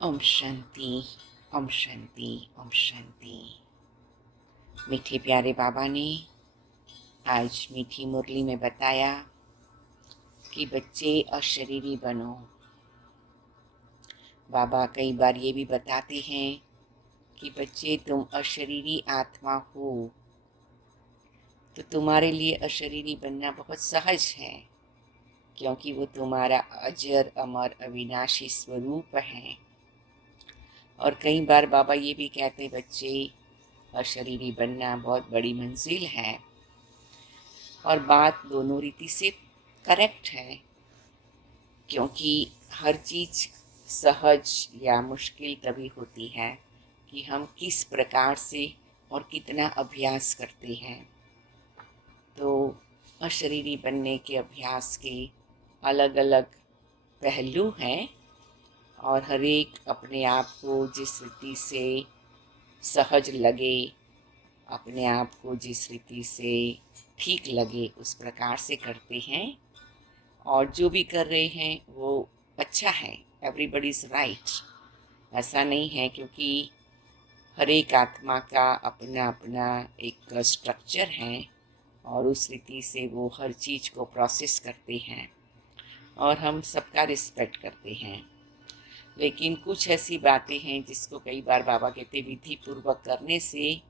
ओम शांति, ओम शांति, ओम शांति। मीठे प्यारे बाबा ने आज मीठी मुरली में बताया कि बच्चे अशरीरी बनो। बाबा कई बार ये भी बताते हैं कि बच्चे तुम अशरीरी आत्मा हो, तो तुम्हारे लिए अशरीरी बनना बहुत सहज है, क्योंकि वो तुम्हारा अजर अमर अविनाशी स्वरूप है। और कई बार बाबा ये भी कहते बच्चे अशरीरी बनना बहुत बड़ी मंजिल है। और बात दोनों रीति से करेक्ट है, क्योंकि हर चीज़ सहज या मुश्किल तभी होती है कि हम किस प्रकार से और कितना अभ्यास करते हैं। तो अशरीरी बनने के अभ्यास के अलग अलग पहलू हैं, और हर एक अपने आप को जिस रीति से सहज लगे, अपने आप को जिस रीति से ठीक लगे उस प्रकार से करते हैं। और जो भी कर रहे हैं वो अच्छा है, एवरीबडी इज़ राइट। ऐसा नहीं है, क्योंकि हर एक आत्मा का अपना अपना एक स्ट्रक्चर है, और उस रीति से वो हर चीज़ को प्रोसेस करते हैं, और हम सबका रिस्पेक्ट करते हैं। लेकिन कुछ ऐसी बातें हैं जिसको कई बार बाबा कहते विधि पूर्वक करने से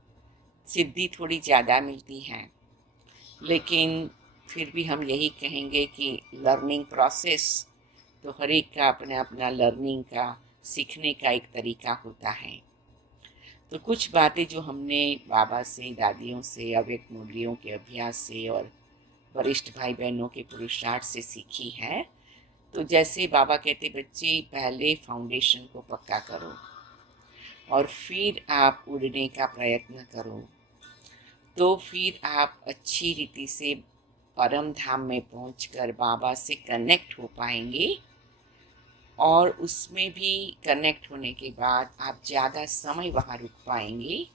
सिद्धि थोड़ी ज़्यादा मिलती है। लेकिन फिर भी हम यही कहेंगे कि लर्निंग प्रोसेस तो हर एक का अपना अपना लर्निंग का, सीखने का एक तरीका होता है। तो कुछ बातें जो हमने बाबा से, दादियों से, अव्यक्त मुरलियों के अभ्यास से और वरिष्ठ भाई बहनों के पुरुषार्थ से सीखी है। तो जैसे बाबा कहते बच्चे पहले फाउंडेशन को पक्का करो और फिर आप उड़ने का प्रयत्न करो, तो फिर आप अच्छी रीति से परम धाम में पहुंचकर बाबा से कनेक्ट हो पाएंगे। और उसमें भी कनेक्ट होने के बाद आप ज़्यादा समय वहाँ रुक पाएंगे।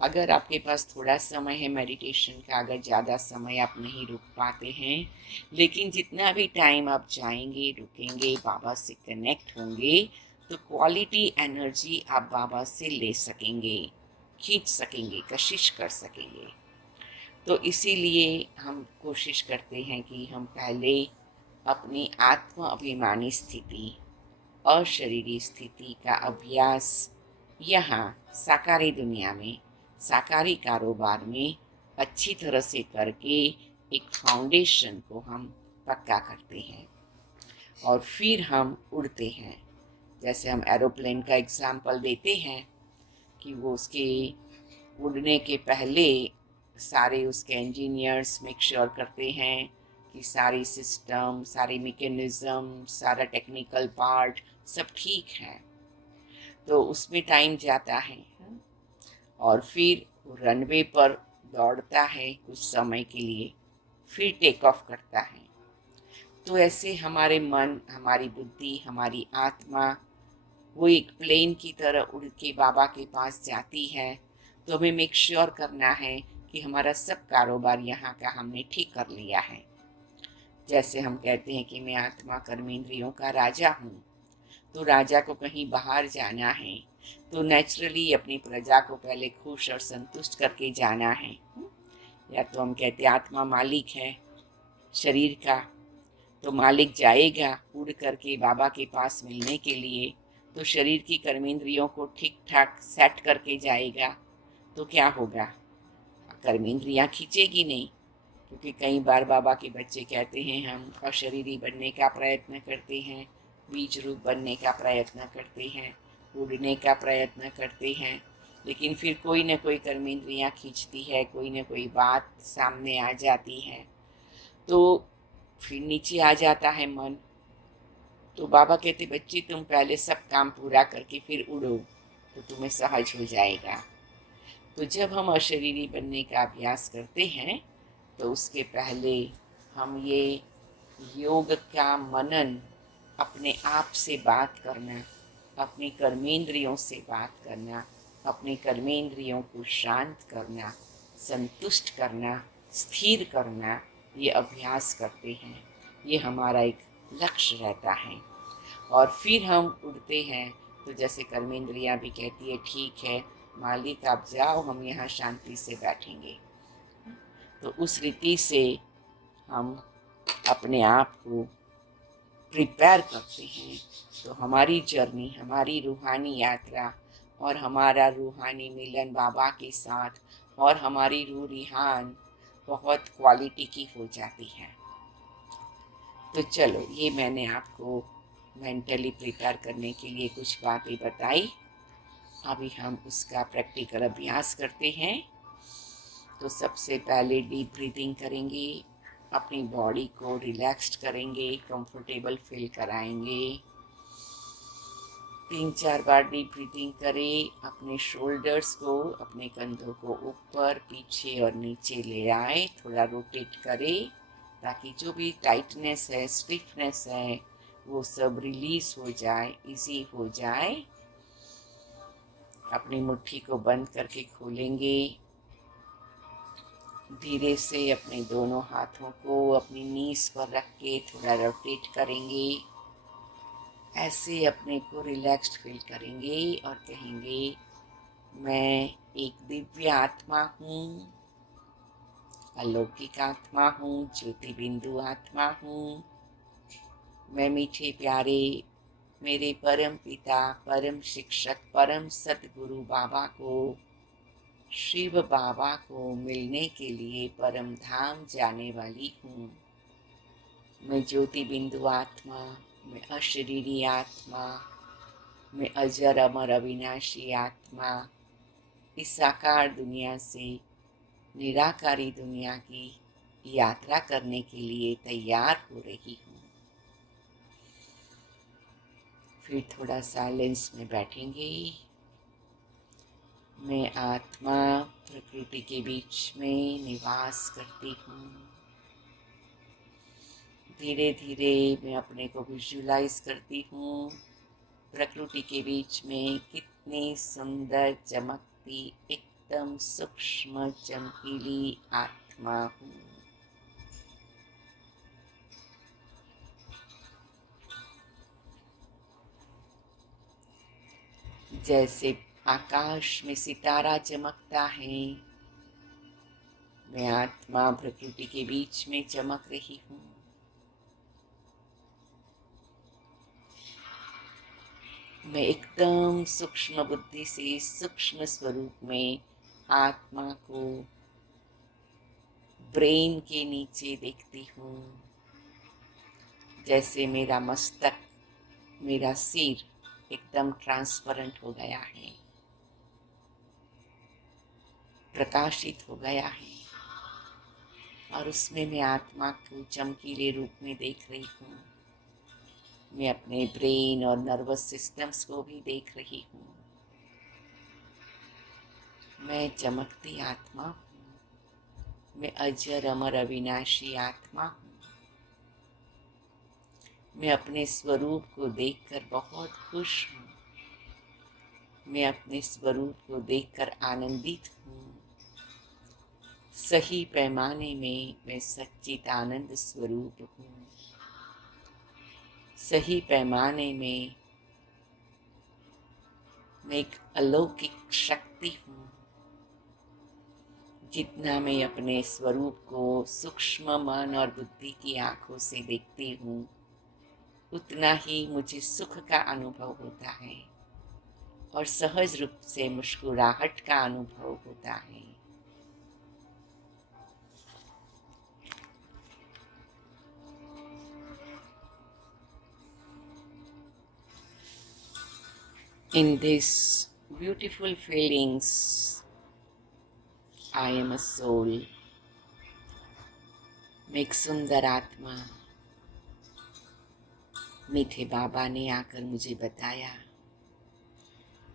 अगर आपके पास थोड़ा समय है मेडिटेशन का, अगर ज़्यादा समय आप नहीं रुक पाते हैं, लेकिन जितना भी टाइम आप जाएंगे, रुकेंगे, बाबा से कनेक्ट होंगे, तो क्वालिटी एनर्जी आप बाबा से ले सकेंगे, खींच सकेंगे, कशिश कर सकेंगे। तो इसीलिए हम कोशिश करते हैं कि हम पहले अपनी आत्म अभिमानी स्थिति, अशरीरी स्थिति का अभ्यास यहाँ साकारी दुनिया में, साकारी कारोबार में अच्छी तरह से करके एक फाउंडेशन को हम पक्का करते हैं, और फिर हम उड़ते हैं। जैसे हम एरोप्लेन का एग्जाम्पल देते हैं कि वो उसके उड़ने के पहले सारे उसके इंजीनियर्स मेक श्योर करते हैं कि सारी सिस्टम, सारी मैकेनिज्म, सारा टेक्निकल पार्ट सब ठीक है। तो उसमें टाइम जाता है, और फिर रनवे पर दौड़ता है कुछ समय के लिए, फिर टेक ऑफ करता है। तो ऐसे हमारे मन, हमारी बुद्धि, हमारी आत्मा वो एक प्लेन की तरह उड़ के बाबा के पास जाती है। तो हमें मेक श्योर करना है कि हमारा सब कारोबार यहाँ का हमने ठीक कर लिया है। जैसे हम कहते हैं कि मैं आत्मा कर्मेंद्रियों का राजा हूँ, तो राजा को कहीं बाहर जाना है तो नेचुरली अपनी प्रजा को पहले खुश और संतुष्ट करके जाना है। या तो हम कहते आत्मा मालिक है शरीर का, तो मालिक जाएगा उड़ करके बाबा के पास मिलने के लिए, तो शरीर की कर्मेंद्रियों को ठीक ठाक सेट करके जाएगा। तो क्या होगा, कर्मेंद्रियाँ खींचेगी नहीं। क्योंकि कई बार बाबा के बच्चे कहते हैं हम अशरीरी बनने का प्रयत्न करते हैं, बीज रूप बनने का प्रयत्न करते हैं, उड़ने का प्रयत्न करते हैं, लेकिन फिर कोई न कोई कर्मेंद्रियाँ खींचती है, कोई न कोई बात सामने आ जाती है, तो फिर नीचे आ जाता है मन। तो बाबा कहते बच्चे तुम पहले सब काम पूरा करके फिर उड़ो, तो तुम्हें सहज हो जाएगा। तो जब हम अशरीरी बनने का अभ्यास करते हैं, तो उसके पहले हम ये योग का मनन, अपने आप से बात करना, अपनी कर्मेंद्रियों से बात करना, अपने कर्मेंद्रियों को शांत करना, संतुष्ट करना, स्थिर करना, ये अभ्यास करते हैं। ये हमारा एक लक्ष्य रहता है। और फिर हम उड़ते हैं। तो जैसे कर्मेंद्रियाँ भी कहती है, ठीक है मालिक आप जाओ, हम यहाँ शांति से बैठेंगे। तो उस रीति से हम अपने आप को प्रिपेयर करते हैं। तो हमारी जर्नी, हमारी रूहानी यात्रा और हमारा रूहानी मिलन बाबा के साथ और हमारी रूह रिहान बहुत क्वालिटी की हो जाती है। तो चलो, ये मैंने आपको मेंटली प्रिपेयर करने के लिए कुछ बातें बताई। अभी हम उसका प्रैक्टिकल अभ्यास करते हैं। तो सबसे पहले डीप ब्रीदिंग करेंगे, अपनी बॉडी को रिलैक्स्ड करेंगे, कंफर्टेबल फील कराएंगे। 3-4 बार डीप ब्रीदिंग करें। अपने शोल्डर्स को, अपने कंधों को ऊपर, पीछे और नीचे ले आए, थोड़ा रोटेट करें ताकि जो भी टाइटनेस है, स्टिफनेस है, वो सब रिलीज हो जाए, इजी हो जाए। अपनी मुट्ठी को बंद करके खोलेंगे। धीरे से अपने दोनों हाथों को अपनी नीज पर रख के थोड़ा रोटेट करेंगे। ऐसे अपने को रिलैक्स्ड फील करेंगे और कहेंगे, मैं एक दिव्य आत्मा हूँ, अलौकिक आत्मा हूँ, ज्योति बिंदु आत्मा हूँ। मैं मीठे प्यारे मेरे परम पिता, परम शिक्षक, परम सतगुरु बाबा को, शिव बाबा को मिलने के लिए परम धाम जाने वाली हूँ। मैं ज्योति बिंदु आत्मा, मैं अशरीरी आत्मा, मैं अजर अमर अविनाशी आत्मा इस साकार दुनिया से निराकारी दुनिया की यात्रा करने के लिए तैयार हो रही हूँ। फिर थोड़ा साइलेंस में बैठेंगे। मैं आत्मा प्रकृति के बीच में निवास करती हूँ। धीरे धीरे मैं अपने को विजुलाइज करती हूँ प्रकृति के बीच में कितनी सुंदर चमकती एकदम सूक्ष्म चमकीली आत्मा हूँ। जैसे आकाश में सितारा चमकता है, मैं आत्मा प्रकृति के बीच में चमक रही हूँ। मैं एकदम सूक्ष्म बुद्धि से सूक्ष्म स्वरूप में आत्मा को ब्रेन के नीचे देखती हूँ। जैसे मेरा मस्तक, मेरा सिर एकदम ट्रांसपेरेंट हो गया है, प्रकाशित हो गया है, और उसमें मैं आत्मा को चमकीले रूप में देख रही हूँ। मैं अपने ब्रेन और नर्वस सिस्टम्स को भी देख रही हूँ। मैं चमकती आत्मा हूँ। मैं अजर अमर अविनाशी आत्मा हूँ। मैं अपने स्वरूप को देखकर बहुत खुश हूँ। मैं अपने स्वरूप को देखकर आनंदित हूँ। सही पैमाने में मैं सच्चिदानंद स्वरूप हूँ। सही पैमाने में मैं एक अलौकिक शक्ति हूँ। जितना मैं अपने स्वरूप को सूक्ष्म मन और बुद्धि की आंखों से देखती हूँ, उतना ही मुझे सुख का अनुभव होता है और सहज रूप से मुस्कुराहट का अनुभव होता है। In these beautiful feelings, I am a soul. मैं एक सुंदर आत्मा। मीठे बाबा ने आकर मुझे बताया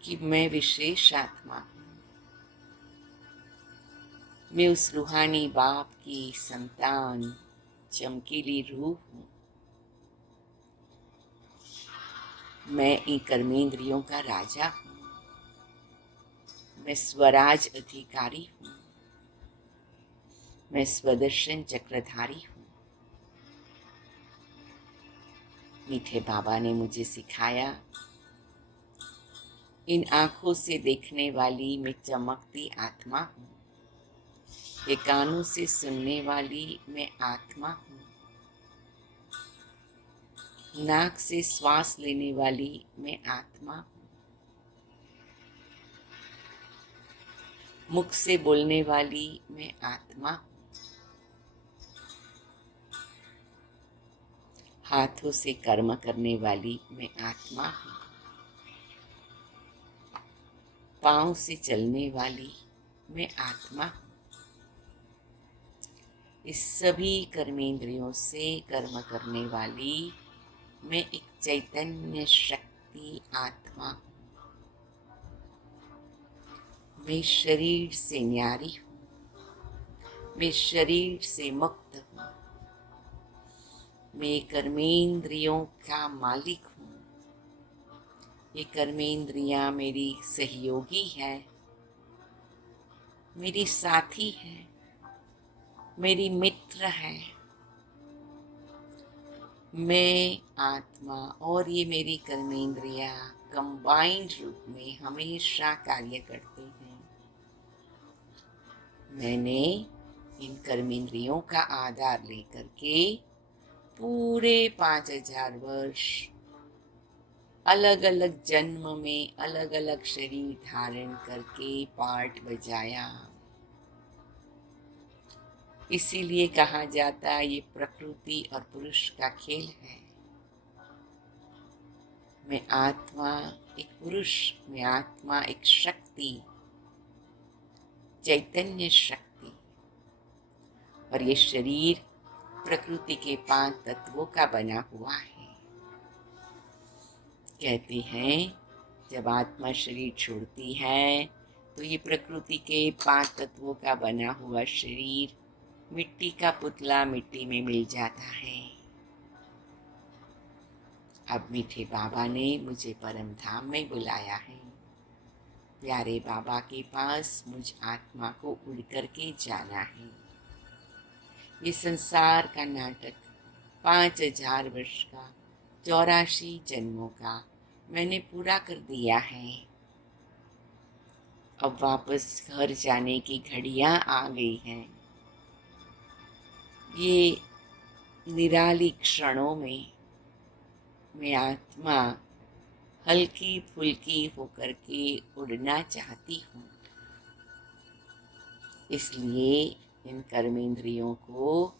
कि मैं विशेष आत्मा हूँ। मैं उस रूहानी बाप की संतान, चमकीली रूह हूँ। मैं इन कर्मेंद्रियों का राजा हूँ। मैं स्वराज अधिकारी हूँ। मैं स्वदर्शन चक्रधारी हूँ। मीठे बाबा ने मुझे सिखाया, इन आँखों से देखने वाली मैं चमकती आत्मा हूँ, ये कानों से सुनने वाली मैं आत्मा हूँ, नाक से श्वास लेने वाली मैं आत्मा हूँ, मुख से बोलने वाली मैं आत्मा हूँ, हाथों से कर्म करने वाली मैं आत्मा हूँ, पाँव से चलने वाली मैं आत्मा हूँ। इस सभी कर्मेंद्रियों से कर्म करने वाली मैं एक चैतन्य शक्ति आत्मा हूँ। मैं शरीर से न्यारी हूँ, मैं शरीर से मुक्त हूँ, मैं कर्मेंद्रियों का मालिक हूँ। ये कर्मेंद्रियाँ मेरी सहयोगी है, मेरी साथी है, मेरी मित्र है। मैं आत्मा और ये मेरी कर्मेंद्रियाँ कंबाइंड रूप में हमेशा कार्य करते हैं। मैंने इन कर्मेंद्रियों का आधार लेकर के पूरे 5000 वर्ष अलग अलग जन्म में अलग अलग शरीर धारण करके पार्ट बजाया। इसीलिए कहा जाता है ये प्रकृति और पुरुष का खेल है। मैं आत्मा एक पुरुष, मैं आत्मा एक शक्ति, चैतन्य शक्ति, और ये शरीर प्रकृति के 5 तत्वों का बना हुआ है। कहते हैं जब आत्मा शरीर छोड़ती है तो ये प्रकृति के 5 तत्वों का बना हुआ शरीर मिट्टी का पुतला मिट्टी में मिल जाता है। अब मीठे बाबा ने मुझे परम धाम में बुलाया है। प्यारे बाबा के पास मुझ आत्मा को उड़ करके जाना है। ये संसार का नाटक 5000 वर्ष का, 84 जन्मों का मैंने पूरा कर दिया है। अब वापस घर जाने की घड़ियां आ गई हैं। ये निराली क्षणों में मैं आत्मा हल्की फुल्की होकर के उड़ना चाहती हूँ। इसलिए इन कर्मेंद्रियों को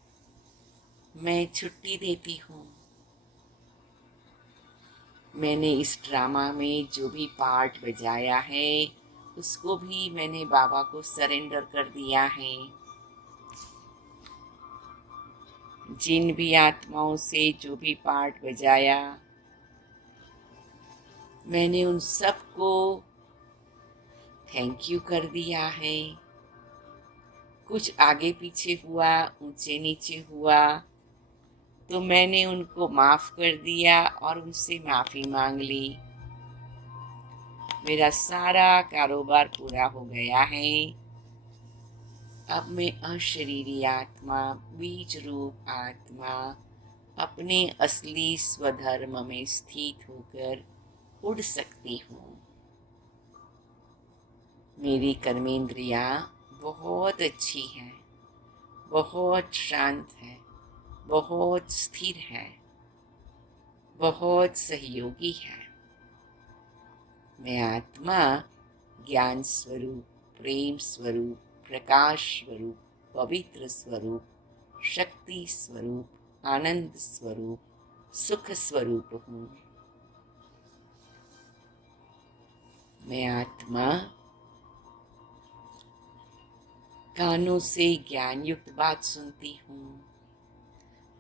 मैं छुट्टी देती हूँ। मैंने इस ड्रामा में जो भी पार्ट बजाया है उसको भी मैंने बाबा को सरेंडर कर दिया है। जिन भी आत्माओं से जो भी पार्ट बजाया मैंने उन सबको थैंक यू कर दिया है। कुछ आगे पीछे हुआ, ऊंचे नीचे हुआ तो मैंने उनको माफ कर दिया और उनसे माफी मांग ली। मेरा सारा कारोबार पूरा हो गया है। अब मैं अशरीरी आत्मा, बीज रूप आत्मा अपने असली स्वधर्म में स्थित होकर उड़ सकती हूँ। मेरी कर्मेंद्रियाँ बहुत अच्छी हैं, बहुत शांत है, बहुत स्थिर है, बहुत सहयोगी है। मैं आत्मा ज्ञान स्वरूप, प्रेम स्वरूप, प्रकाश स्वरूप, पवित्र स्वरूप, शक्ति स्वरूप, आनंद स्वरूप, सुख स्वरूप हूँ। मैं आत्मा कानों से ज्ञान युक्त बात सुनती हूँ,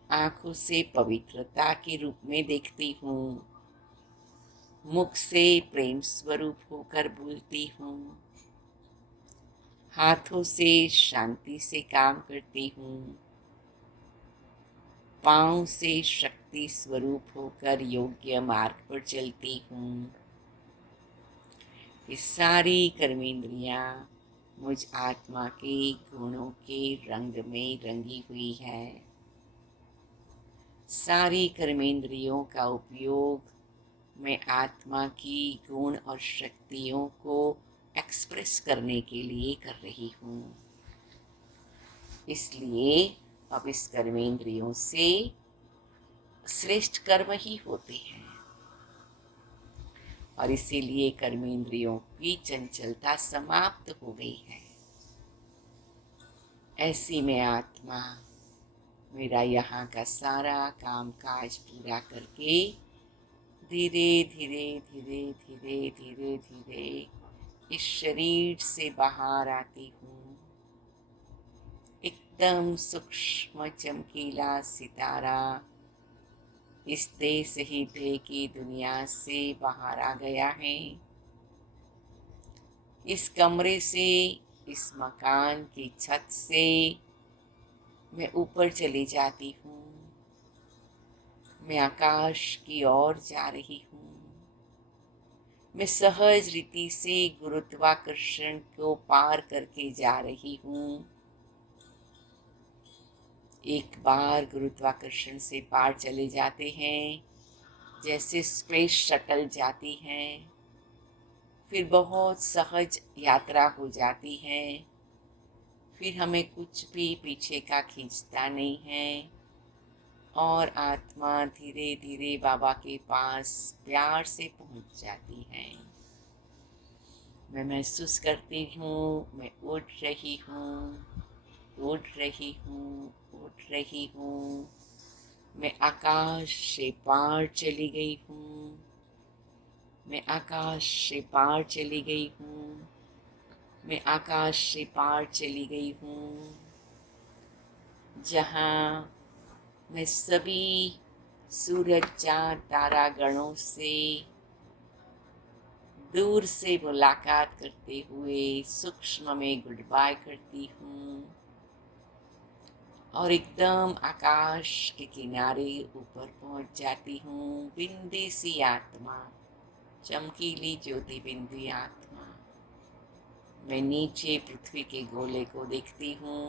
आंखों से पवित्रता के रूप में देखती हूँ, मुख से प्रेम स्वरूप होकर बोलती हूँ, हाथों से शांति से काम करती हूँ, पाँव से शक्ति स्वरूप होकर योग्य मार्ग पर चलती हूँ। ये सारी कर्मेंद्रियाँ मुझ आत्मा के गुणों के रंग में रंगी हुई है। सारी कर्मेंद्रियों का उपयोग मैं आत्मा की गुण और शक्तियों को एक्सप्रेस करने के लिए कर रही हूँ। इसलिए अब इस कर्मेंद्रियों से श्रेष्ठ कर्म ही होते हैं और इसीलिए कर्मेंद्रियों की चंचलता समाप्त हो गई है। ऐसी मैं आत्मा मेरा यहाँ का सारा काम काज पूरा करके धीरे धीरे धीरे धीरे धीरे धीरे इस शरीर से बाहर आती हूँ। एकदम सूक्ष्म चमकीला सितारा इस देह से ही देह की दुनिया से बाहर आ गया है। इस कमरे से, इस मकान की छत से मैं ऊपर चली जाती हूँ। मैं आकाश की ओर जा रही हूँ। मैं सहज रीति से गुरुत्वाकर्षण को पार करके जा रही हूँ। एक बार गुरुत्वाकर्षण से पार चले जाते हैं, जैसे स्पेस शटल जाती है, फिर बहुत सहज यात्रा हो जाती है। फिर हमें कुछ भी पीछे का खींचता नहीं है और आत्मा धीरे धीरे बाबा के पास प्यार से पहुंच जाती है। मैं महसूस करती हूँ मैं उड़ रही हूँ, उड़ रही हूँ, उड़ रही हूँ। मैं आकाश से पार चली गई हूँ। मैं आकाश से पार चली गई हूँ। मैं आकाश से पार चली गई हूँ, जहाँ मैं सभी सूरज चाँद तारा गणों से दूर से मुलाकात करते हुए सूक्ष्म में गुड बाय करती हूँ और एकदम आकाश के किनारे ऊपर पहुँच जाती हूँ। बिंदी सी आत्मा, चमकीली ज्योति बिंदी आत्मा। मैं नीचे पृथ्वी के गोले को देखती हूँ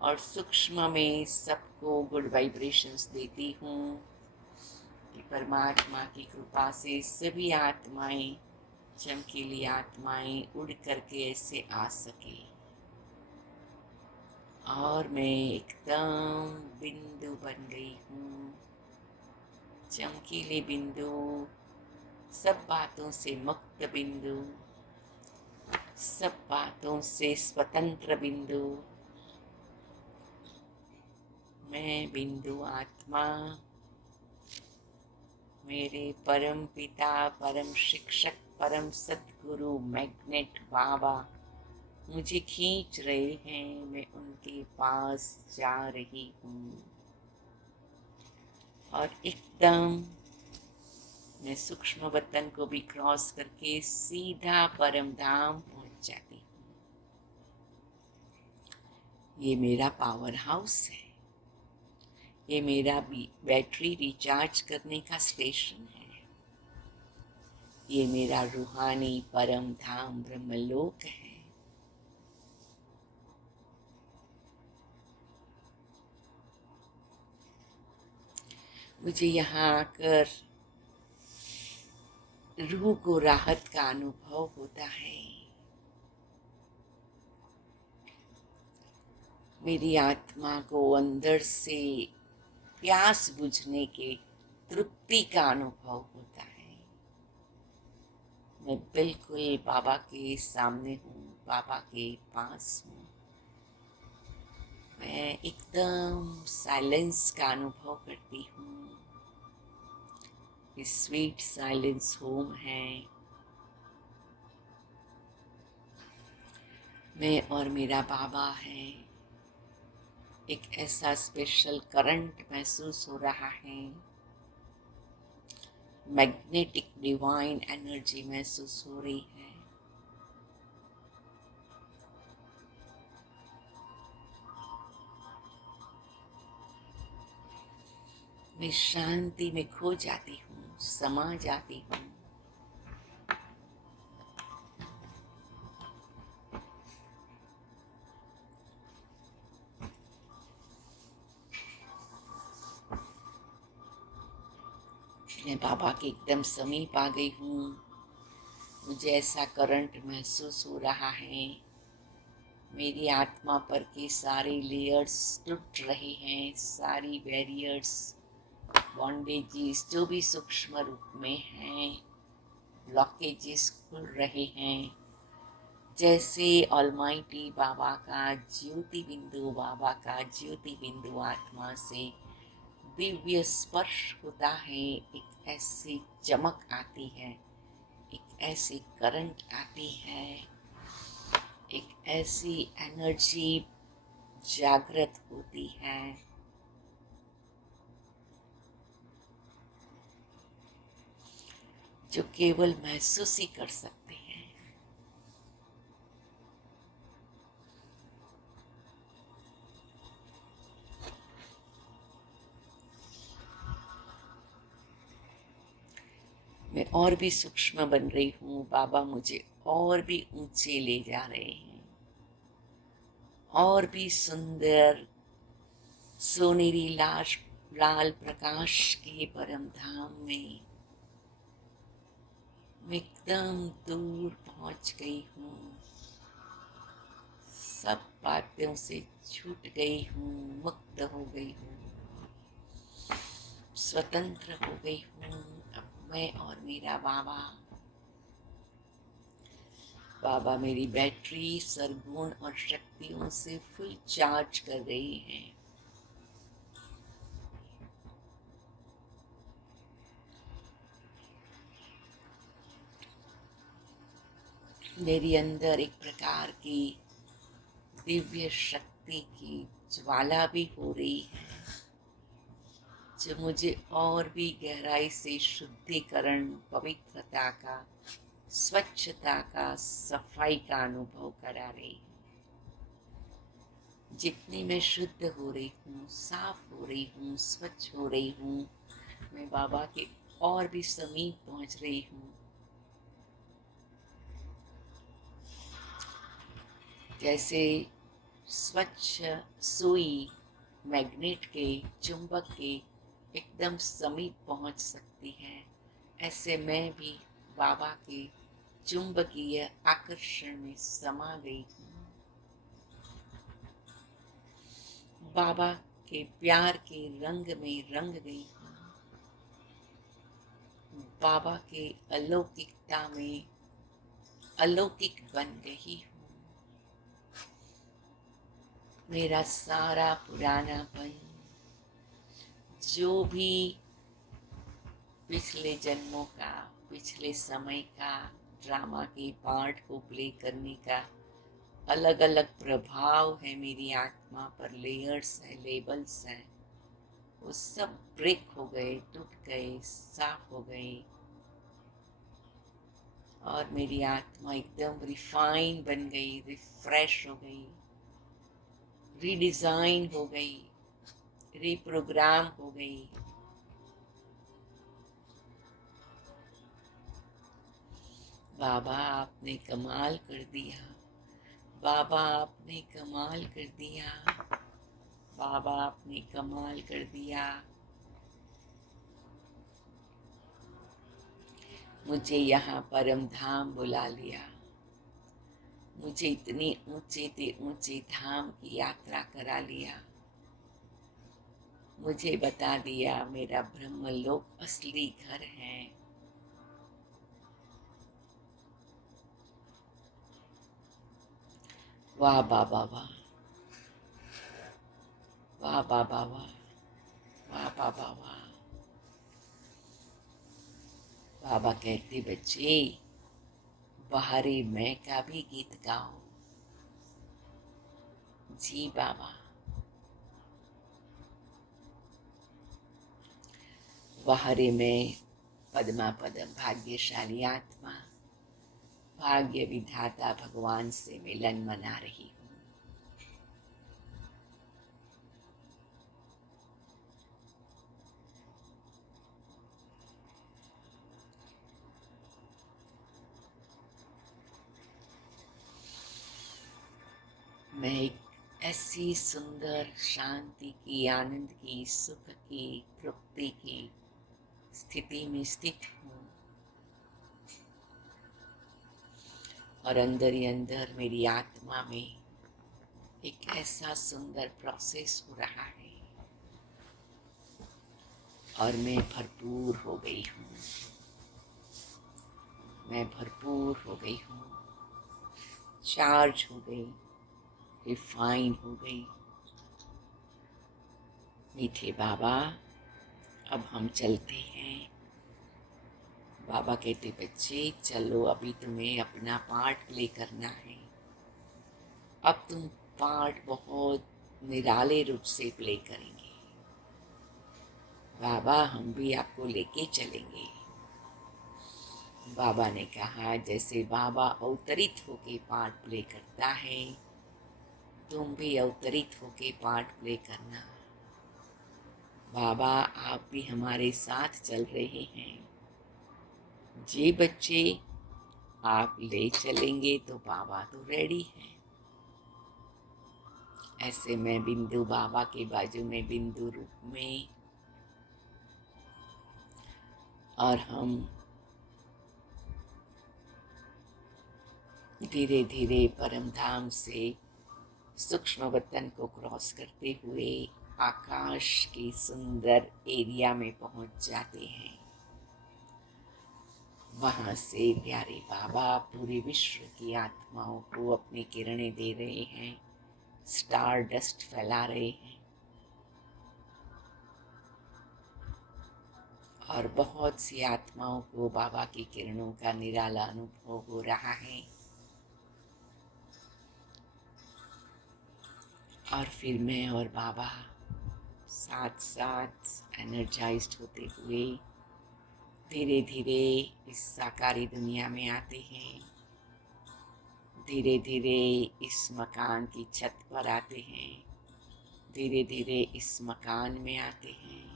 और सूक्ष्म में सबको गुड वाइब्रेशंस देती हूँ कि परमात्मा की कृपा से सभी आत्माएं, चमकीली आत्माएं उड़ करके ऐसे आ सके और मैं एकदम बिंदु बन गई हूँ। चमकीली बिंदु, सब बातों से मुक्त बिंदु, सब बातों से स्वतंत्र बिंदु। मैं बिंदु आत्मा मेरे परम पिता, परम शिक्षक, परम सद्गुरु मैग्नेट बाबा मुझे खींच रहे हैं। मैं उनके पास जा रही हूँ और एकदम मैं सूक्ष्म वतन को भी क्रॉस करके सीधा परम धाम पहुँच जाती हूँ। ये मेरा पावर हाउस है। ये मेरा बैटरी रिचार्ज करने का स्टेशन है। ये मेरा रूहानी परम धाम ब्रह्मलोक है। मुझे यहाँ आकर रूह को राहत का अनुभव होता है। मेरी आत्मा को अंदर से प्यास बुझने के तृप्ति का अनुभव होता है। मैं बिल्कुल बाबा के सामने हूँ, बाबा के पास हूँ। मैं एकदम साइलेंस का अनुभव करती हूँ। इस स्वीट साइलेंस होम है। मैं और मेरा बाबा है। एक ऐसा स्पेशल करंट महसूस हो रहा है। मैग्नेटिक डिवाइन एनर्जी महसूस हो रही है। मैं शांति में खो जाती हूँ, समा जाती हूँ। बाबा के एकदम समीप आ गई हूँ। मुझे ऐसा करंट महसूस हो रहा है। मेरी आत्मा पर के सारे लेयर्स टूट रहे हैं, सारी बैरियर्स, बॉन्डेजेस जो भी सूक्ष्म रूप में हैं, ब्लॉकेजेस खुल रहे हैं। जैसे ऑलमाइटी बाबा का ज्योति बिंदु, बाबा का ज्योति बिंदु आत्मा से दिव्य स्पर्श होता है, एक ऐसी चमक आती है, एक ऐसी करंट आती है, एक ऐसी एनर्जी जागृत होती है। जो केवल महसूस ही कर सकते हैं। मैं और भी सूक्ष्म बन रही हूँ। बाबा मुझे और भी ऊंचे ले जा रहे हैं, और भी सुंदर सोनेरी लाल प्रकाश के परम धाम में मैं एकदम दूर पहुंच गई हूँ। सब बातों से छूट गई हूँ, मुक्त हो गई हूँ, स्वतंत्र हो गई हूँ। अब मैं और मेरा बाबा, बाबा मेरी बैटरी सरगुण और शक्तियों से फुल चार्ज कर रही है। मेरे अंदर एक प्रकार की दिव्य शक्ति की ज्वाला भी हो रही है, जो मुझे और भी गहराई से शुद्धिकरण, पवित्रता का, स्वच्छता का, सफाई का अनुभव करा रही है। जितनी मैं शुद्ध हो रही हूँ, साफ हो रही हूँ, स्वच्छ हो रही हूँ, मैं बाबा के और भी समीप पहुँच रही हूँ। जैसे स्वच्छ सुई मैग्नेट के, चुंबक के एकदम समीप पहुंच सकती है, ऐसे मैं भी बाबा के चुंबकीय आकर्षण में समा गई हूँ। बाबा के प्यार के रंग में रंग गई हूँ। बाबा के अलौकिकता में अलौकिक बन गई हूँ। मेरा सारा पुरानापन, जो भी पिछले जन्मों का, पिछले समय का ड्रामा के पार्ट को प्ले करने का अलग अलग प्रभाव है मेरी आत्मा पर, लेयर्स है, लेबल्स हैं, वो सब ब्रेक हो गए, टूट गए, साफ हो गए, और मेरी आत्मा एकदम रिफाइन बन गई, रिफ्रेश हो गई, रीडिजाइन हो गई, रीप्रोग्राम हो गई। बाबा आपने कमाल कर दिया, बाबा आपने कमाल कर दिया, बाबा आपने कमाल कर दिया। मुझे यहाँ परम धाम बुला लिया, मुझे इतनी ऊंचे धाम की यात्रा करा लिया, मुझे बता दिया मेरा ब्रह्मलोक असली घर है। वाह बाबा वाह, वाह बाबा वाह, वाह बाबा वाह। बाबा कहते बच्चे, बाहरी मैं का भी गीत गाओ। जी बाबा। बाहरी में पद्मा पदम भाग्यशाली आत्मा, भाग्य विधाता भगवान से मिलन मना रही हूँ। मैं एक ऐसी सुंदर शांति की, आनंद की, सुख की, तृप्ति की स्थिति में स्थित हूँ और अंदर ही अंदर मेरी आत्मा में एक ऐसा सुंदर प्रोसेस हो रहा है और मैं भरपूर हो गई हूँ। मैं भरपूर हो गई हूँ, चार्ज हो गई, रिफाइन हो गई। मीठे बाबा, अब हम चलते हैं। बाबा कहते बच्चे चलो, अभी तुम्हें अपना पार्ट प्ले करना है। अब तुम पार्ट बहुत निराले रूप से प्ले करेंगे। बाबा हम भी आपको लेके चलेंगे। बाबा ने कहा जैसे बाबा अवतरित होके पार्ट प्ले करता है, तुम भी अवतरित होके पार्ट प्ले करना। बाबा आप भी हमारे साथ चल रहे हैं। जी बच्चे, आप ले चलेंगे तो बाबा तो रेडी हैं। ऐसे मैं बिंदु बाबा के बाजू में बिंदु रूप में, और हम धीरे धीरे परम धाम से सूक्ष्म वतन को क्रॉस करते हुए आकाश के सुंदर एरिया में पहुंच जाते हैं। वहां से प्यारे बाबा पूरे विश्व की आत्माओं को अपनी किरणें दे रहे हैं, स्टार डस्ट फैला रहे हैं और बहुत सी आत्माओं को बाबा की किरणों का निराला अनुभव हो रहा है। और फिर मैं और बाबा साथ साथ एनर्जाइज्ड होते हुए धीरे धीरे इस साकारी दुनिया में आते हैं। धीरे धीरे इस मकान की छत पर आते हैं। धीरे धीरे इस मकान में आते हैं।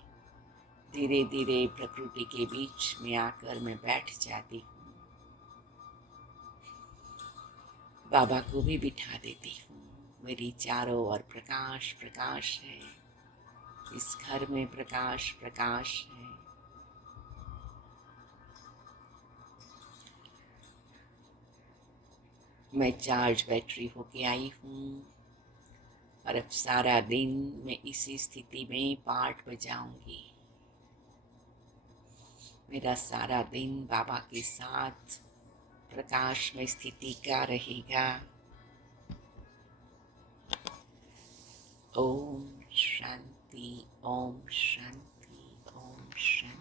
धीरे धीरे प्रकृति के बीच में आकर मैं बैठ जाती हूँ। बाबा को भी बिठा देती हूँ। मेरी चारों ओर प्रकाश प्रकाश है। इस घर में प्रकाश प्रकाश है। मैं चार्ज बैटरी होके आई हूँ और अब सारा दिन मैं इसी स्थिति में पार्ट बजाऊंगी। मेरा सारा दिन बाबा के साथ प्रकाश में स्थिति का रहेगा। ओम शांति, ओम शांति, ओम शांति।